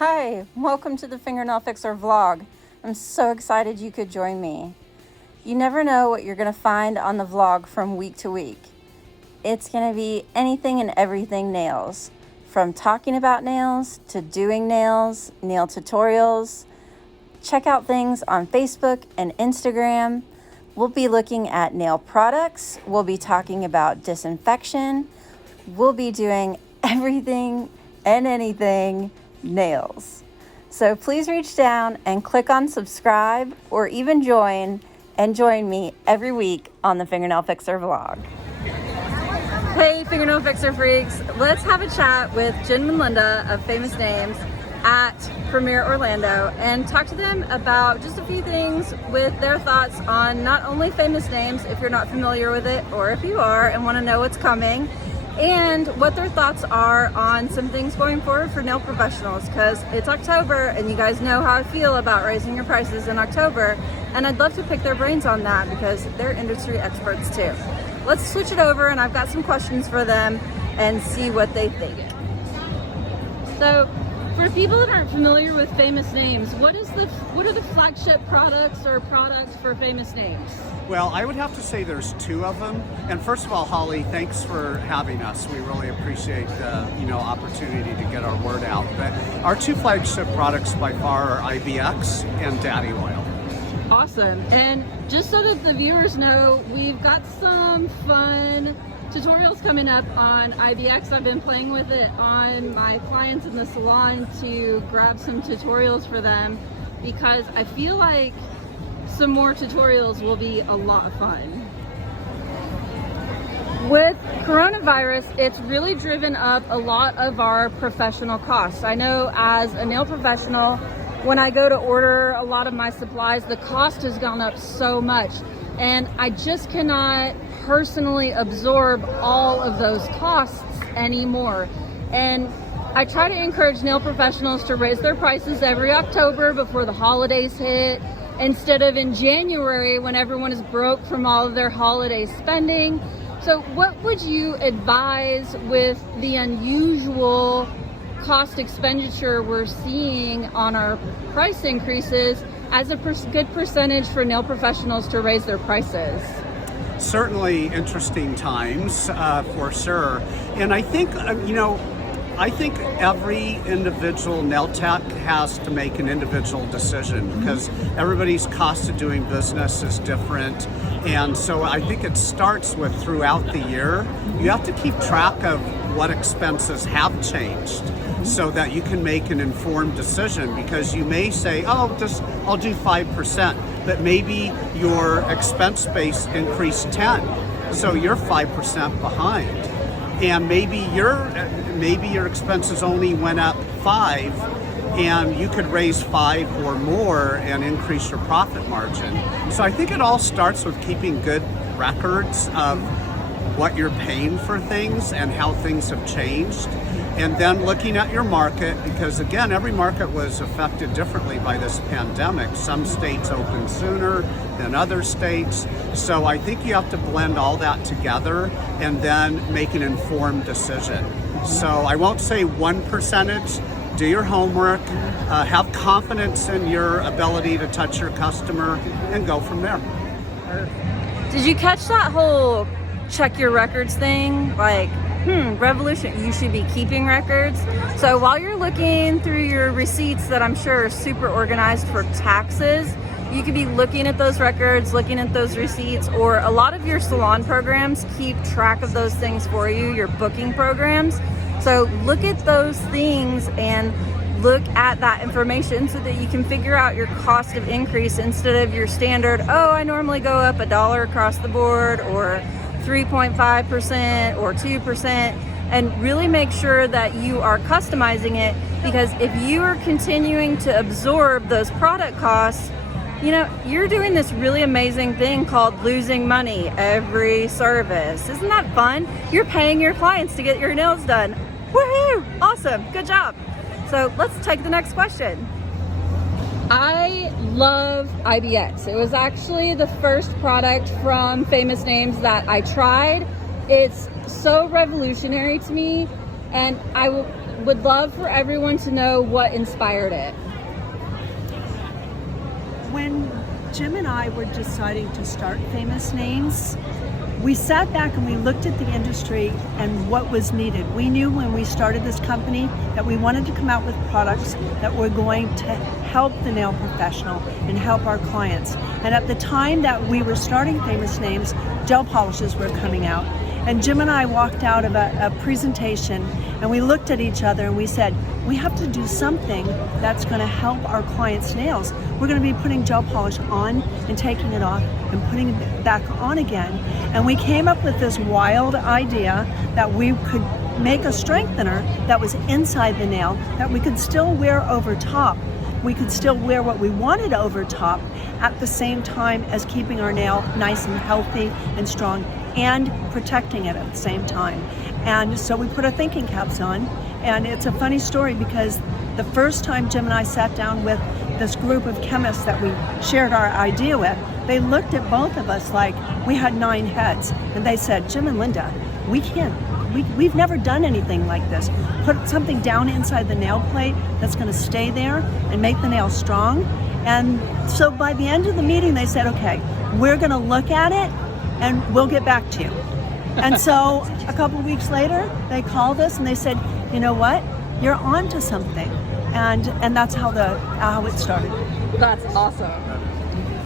Hi, welcome to the FingerNailFixer vlog. I'm so excited you could join me. You never know what you're going to find on the vlog from week to week. It's going to be anything and everything nails, from talking about nails to doing nails, nail tutorials. Check out things on Facebook and Instagram. We'll be looking at nail products. We'll be talking about disinfection. We'll be doing everything and anything nails. So please reach down and click on subscribe or even join me every week on the FingerNailFixer vlog. Hey FingerNailFixer freaks, let's have a chat with Jen and Linda of Famous Names at Premier Orlando and talk to them about just a few things with their thoughts on not only Famous Names, if you're not familiar with it, or if you are and want to know what's coming, and what their thoughts are on some things going forward for nail professionals, because it's October and you guys know how I feel about raising your prices in October, and I'd love to pick their brains on that because they're industry experts too. Let's switch it over and I've got some questions for them and see what they think. So for people that aren't familiar with Famous Names, what are the flagship products or products for Famous Names? Well, I would have to say there's two of them. And first of all, Holly, thanks for having us. We really appreciate the opportunity to get our word out. But our two flagship products by far are IVX and Dadi Oil. Awesome. And just so that the viewers know, we've got some fun tutorials coming up on IVX. I've been playing with it on my clients in the salon to grab some tutorials for them because I feel like some more tutorials will be a lot of fun. With coronavirus, it's really driven up a lot of our professional costs. I know as a nail professional, when I go to order a lot of my supplies, the cost has gone up so much, and I just cannot personally absorb all of those costs anymore. And I try to encourage nail professionals to raise their prices every October before the holidays hit, instead of in January when everyone is broke from all of their holiday spending. So what would you advise with the unusual cost expenditure we're seeing on our price increases as a good percentage for nail professionals to raise their prices? Certainly interesting times, for sure. And I think, I think every individual nail tech has to make an individual decision because everybody's cost of doing business is different. And so I think it starts with throughout the year, you have to keep track of what expenses have changed so that you can make an informed decision, because you may say, I'll do 5%, but maybe your expense base increased 10, so you're 5% behind. And maybe your expenses only went up 5, and you could raise 5 or more and increase your profit margin. So I think it all starts with keeping good records of what you're paying for things and how things have changed, and then looking at your market, because again, every market was affected differently by this pandemic. Some states opened sooner than other states. So I think you have to blend all that together and then make an informed decision. So I won't say one percentage. Do your homework, have confidence in your ability to touch your customer, and go from there. Did you catch that whole check your records thing? Like, revolution, you should be keeping records. So while you're looking through your receipts that I'm sure are super organized for taxes, you could be looking at those records, looking at those receipts, or a lot of your salon programs keep track of those things for you, your booking programs. So look at those things and look at that information so that you can figure out your cost of increase instead of your standard, I normally go up $1 across the board, or 3.5% or 2%, and really make sure that you are customizing it, because if you are continuing to absorb those product costs, you're doing this really amazing thing called losing money every service. Isn't that fun? You're paying your clients to get your nails done. Woohoo! Awesome, good job. So let's take the next question. I love IVX. It was actually the first product from Famous Names that I tried. It's so revolutionary to me, and would love for everyone to know what inspired it. When Jim and I were deciding to start Famous Names, we sat back and we looked at the industry and what was needed. We knew when we started this company that we wanted to come out with products that were going to help the nail professional and help our clients. And at the time that we were starting Famous Names, gel polishes were coming out. And Jim and I walked out of a presentation and we looked at each other and we said, we have to do something that's going to help our clients' nails. We're going to be putting gel polish on and taking it off and putting it back on again. And we came up with this wild idea that we could make a strengthener that was inside the nail that we could still wear over top. We could still wear what we wanted over top at the same time as keeping our nail nice and healthy and strong and protecting it at the same time. And so we put our thinking caps on, and it's a funny story because the first time Jim and I sat down with this group of chemists that we shared our idea with, they looked at both of us like we had 9 heads, and they said, Jim and Linda, we've never done anything like this. Put something down inside the nail plate that's going to stay there and make the nail strong. And so by the end of the meeting, they said, okay, we're going to look at it and we'll get back to you. And so a couple of weeks later, they called us and they said, you know what, you're on to something. And that's how it started. That's awesome.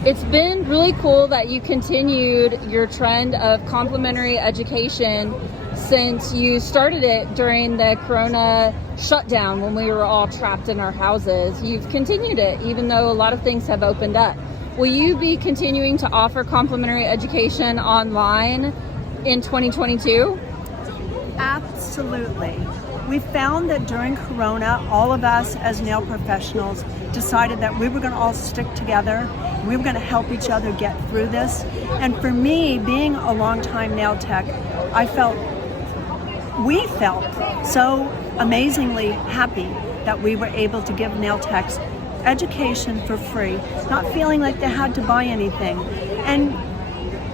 It's been really cool that you continued your trend of complementary education since you started it during the Corona shutdown when we were all trapped in our houses. You've continued it even though a lot of things have opened up. Will you be continuing to offer complementary education online in 2022? Absolutely. We found that during Corona, all of us as nail professionals decided that we were going to all stick together. We were going to help each other get through this. And for me, being a longtime nail tech, we felt so amazingly happy that we were able to give nail techs education for free, not feeling like they had to buy anything. And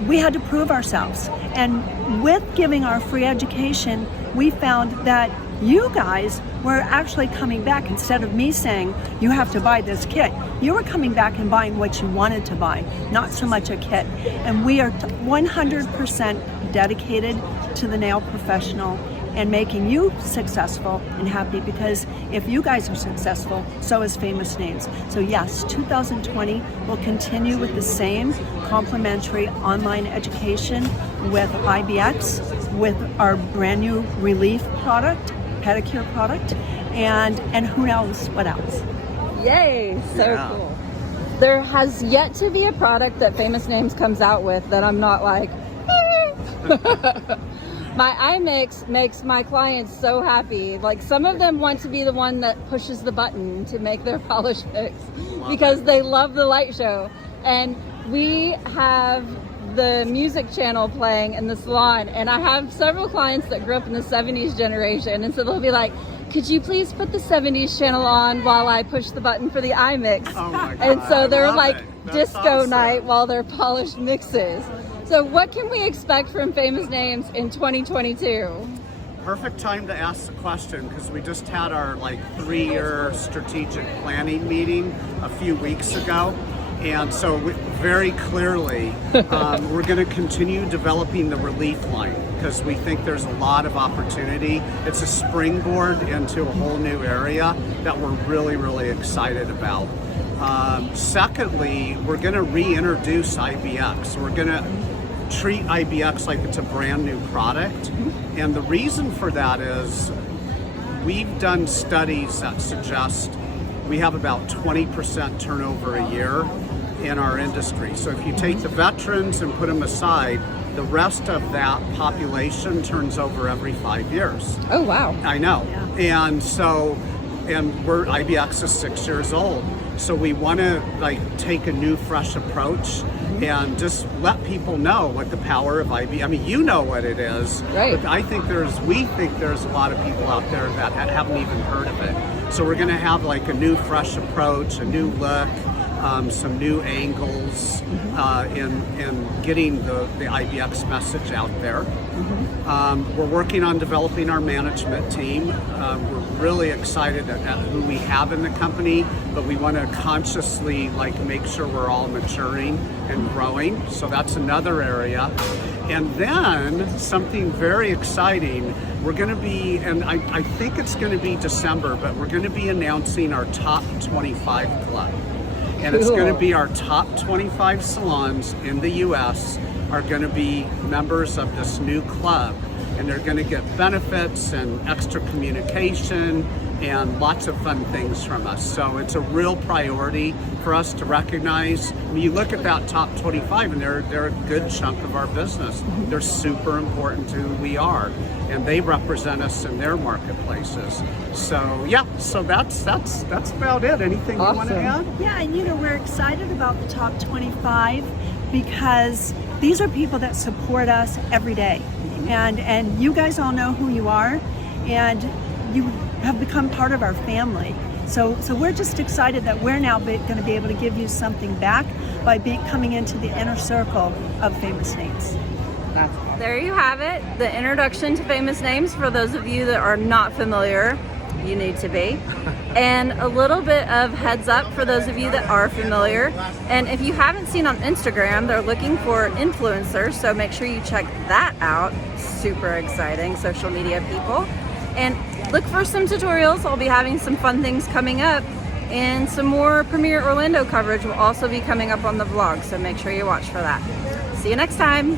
we had to prove ourselves. And with giving our free education, we found that you guys were actually coming back. Instead of me saying, you have to buy this kit, you were coming back and buying what you wanted to buy, not so much a kit. And we are 100% dedicated to the nail professional and making you successful and happy, because if you guys are successful, so is Famous Names. So yes, 2020 will continue with the same complimentary online education with IBX, with our brand new Relief product, pedicure product, and who knows what else. Yay, so cool. There has yet to be a product that Famous Names comes out with that I'm not like, My iMix makes my clients so happy. Like, some of them want to be the one that pushes the button to make their polish fix because they love the light show. And we have the music channel playing in the salon, and I have several clients that grew up in the 70s generation, and so they'll be like, could you please put the 70s channel on while I push the button for the iMix? Oh my God, and so they're like disco awesome. night while they're polished mixes. So what can we expect from Famous Names in 2022? Perfect time to ask the question, because we just had our 3-year strategic planning meeting a few weeks ago. And so very clearly, we're going to continue developing the Relief line because we think there's a lot of opportunity. It's a springboard into a whole new area that we're really, really excited about. Secondly, we're going to reintroduce IBX. We're going to treat IBX like it's a brand new product. And the reason for that is we've done studies that suggest we have about 20% turnover a year in our industry. So if you take the veterans and put them aside, the rest of that population turns over every 5 years. Oh, wow. I know. Yeah. And so, IBX is 6 years old. So we want to take a new, fresh approach and just let people know what the power of IBX. I mean, you know what it is. Right. But we think there's a lot of people out there that haven't even heard of it. So we're going to have a new, fresh approach, a new look. some new angles in getting the IBX message out there. We're working on developing our management team. We're really excited at who we have in the company, but we want to consciously make sure we're all maturing and growing. So that's another area. And then something very exciting, we're going to be, and I think it's going to be December, but we're going to be announcing our top 25 club. And it's going to be our top 25 salons in the US are going to be members of this new club. And they're going to get benefits and extra communication and lots of fun things from us. So it's a real priority for us to recognize. I mean, you look at that top 25 and they're a good chunk of our business. They're super important to who we are, and they represent us in their marketplaces. So yeah, so that's about it. Anything you want to add? Yeah, and we're excited about the top 25 because these are people that support us every day. And you guys all know who you are, and you have become part of our family. So we're just excited that we're now going to be able to give you something back by coming into the inner circle of Famous Names. There you have it, the introduction to Famous Names for those of you that are not familiar. You need to be. And a little bit of heads up for those of you that are familiar. And if you haven't seen on Instagram, they're looking for influencers, so make sure you check that out. Super exciting, social media people. And look for some tutorials. I'll be having some fun things coming up, and some more Premiere Orlando coverage will also be coming up on the vlog, so make sure you watch for that. See you next time.